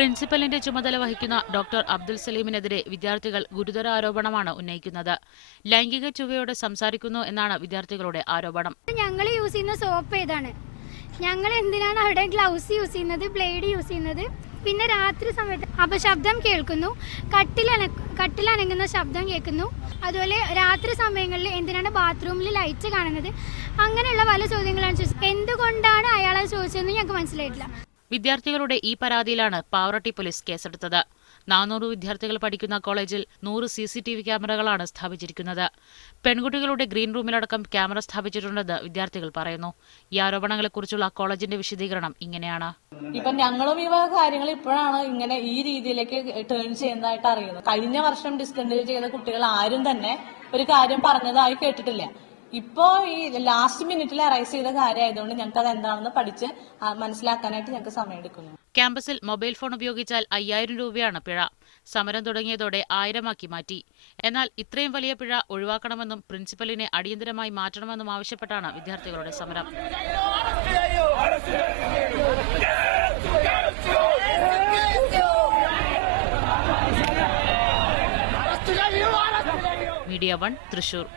പ്രിൻസിപ്പലിന്റെ ചുമതല വഹിക്കുന്ന ഡോക്ടർ അബ്ദുൽ സലീമിനെതിരെ വിദ്യാർത്ഥികൾ ഗുരുതര ആരോപണമാണ് ഉന്നയിക്കുന്നത്. ലൈംഗിക ചുവയോടെ സംസാരിക്കുന്നു എന്നാണ് വിദ്യാർത്ഥികളുടെ ആരോപണം. ഞങ്ങൾ യൂസ് ചെയ്യുന്ന സോപ്പ് ഏതാണ്? ഞങ്ങൾ എന്തിനാണ് അവിടെ ഗ്ലൗസ് യൂസ് ചെയ്യുന്നത്, ബ്ലേഡ് യൂസ് ചെയ്യുന്നത്? പിന്നെ രാത്രി സമയത്ത് അപശബ്ദം കേൾക്കുന്നു, കട്ടിലനങ്ങുന്ന ശബ്ദം കേൾക്കുന്നു. അതുപോലെ രാത്രി സമയങ്ങളിൽ എന്തിനാണ് ബാത്റൂമിൽ ലൈറ്റ് കാണുന്നത്? അങ്ങനെയുള്ള പല ചോദ്യങ്ങളാണ് ചോദിച്ചത്. എന്തുകൊണ്ടാണ് അയാളെ ചോദിച്ചതെന്ന് ഞങ്ങൾക്ക് മനസ്സിലായിട്ടില്ല. വിദ്യാർത്ഥികളുടെ ഈ പരാതിയിലാണ് പാവറട്ടി പോലീസ് കേസെടുത്തത്. 400 വിദ്യാർത്ഥികൾ പഠിക്കുന്ന കോളേജിൽ 100 CCTV ക്യാമറകളാണ് സ്ഥാപിച്ചിരിക്കുന്നത്. പെൺകുട്ടികളുടെ ഗ്രീൻ റൂമിലടക്കം ക്യാമറ സ്ഥാപിച്ചിട്ടുണ്ടെന്ന് വിദ്യാർത്ഥികൾ പറയുന്നു. ഈ ആരോപണങ്ങളെക്കുറിച്ചുള്ള കോളേജിന്റെ വിശദീകരണം ഇങ്ങനെയാണ്. ഇപ്പൊ ഞങ്ങളും ഈ കാര്യങ്ങൾ ഇപ്പോഴാണ് ഇങ്ങനെ ഈ രീതിയിലേക്ക് ടേൺ ചെയ്യുന്നതായിട്ട് അറിയുന്നത്. കഴിഞ്ഞ വർഷം ഡിസ്കണ്ടിന്യൂ ചെയ്ത കുട്ടികൾ ആരും തന്നെ ഒരു കാര്യം പറഞ്ഞതായി കേട്ടിട്ടില്ല. ഇപ്പോ ഈ ലാസ്റ്റ് മിനിറ്റിൽ അറൈസ് ചെയ്ത കാര്യമായതുകൊണ്ട് ഞങ്ങൾക്ക് അത് എന്താണെന്ന് പഠിച്ച് മനസ്സിലാക്കാനായിട്ട് ഞങ്ങൾക്ക് സമയമെടുക്കുന്നു. ക്യാമ്പസിൽ മൊബൈൽ ഫോൺ ഉപയോഗിച്ചാൽ 5000 രൂപയാണ് പിഴ. സമരം തുടങ്ങിയതോടെ 1000 മാറ്റി. എന്നാൽ ഇത്രയും വലിയ പിഴ ഒഴിവാക്കണമെന്നും പ്രിൻസിപ്പലിനെ അടിയന്തരമായി മാറ്റണമെന്നും ആവശ്യപ്പെട്ടാണ് വിദ്യാർത്ഥികളുടെ സമരം. മീഡിയ 1 തൃശൂർ.